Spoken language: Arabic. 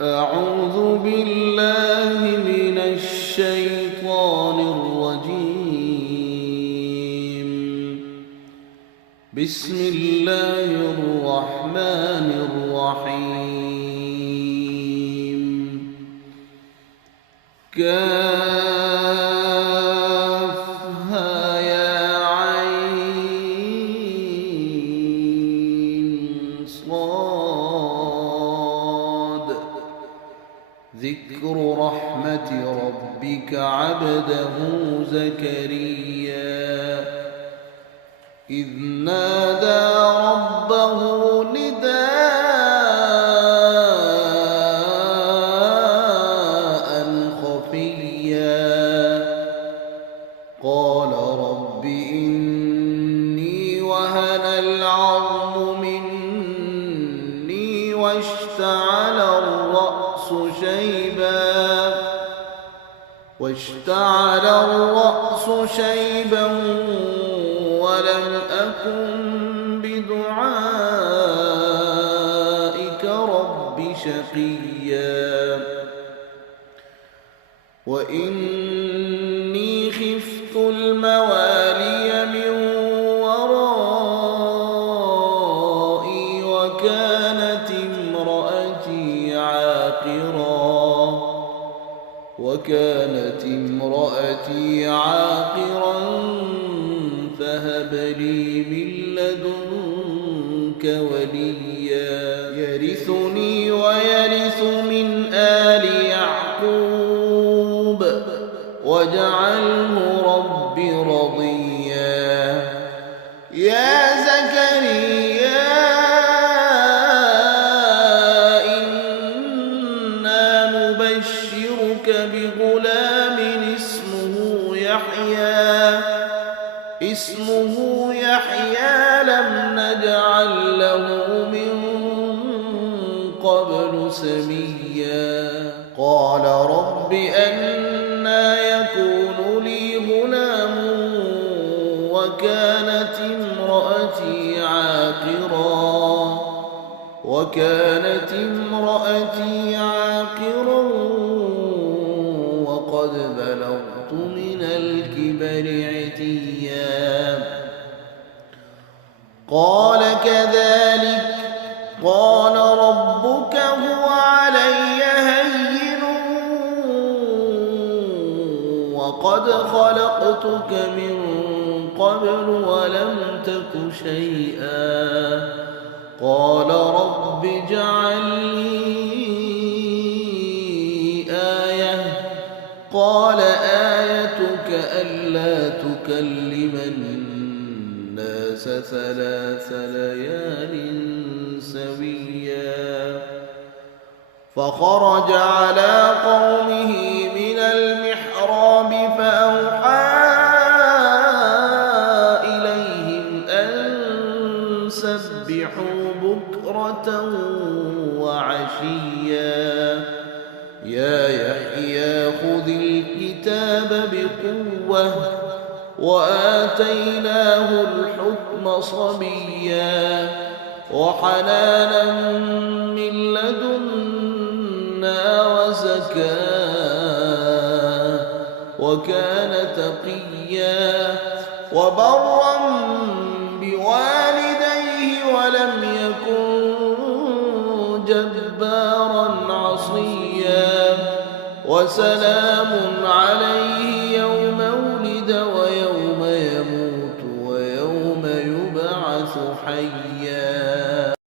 أعوذ بالله من الشيطان الرجيم. بسم الله الرحمن الرحيم. كافها يا عين صاد. ذكر رحمة ربك عبده زكريا إذ نادى ربه نداء خفيا قال رب إني وهن العظم مني واشتعل الرأس شيبا ولم أكن بدعائك رب شقيا وإني خفت الموالي من ورائي وكانت امرأتي عاقرا فهب لي من لدنك وليا يرثني ويرث من آل يعقوب واجعله رب رضيا يا زكريا إنا نبشرك بغلام اسمه يحيى لم نجعل له من قبل سميا قال رب أنى يكون لي غلام وكانت امرأتي عاقرا وقد بلغت من الكبر عتيا قال كذلك قال ربك هو علي هين وقد خلقتك من قبل ولم تك شيئا قال رب اجعل لي آية قال آيتك ألا تكلم الناس 3 ليال سويا فخرج على قومه من المحراب فأوحى إليهم أن سبحوا بكرة وعشيا يا يحيى خذ الكتاب بقوة وآتيناه الحكم صبيا وحنانا من لدنا وزكاة وكان تقيا وبرا بوالديه ولم يكن جبارا عصيا وسلام عليه يوم ولد ويوم يموت ويوم يبعث حيا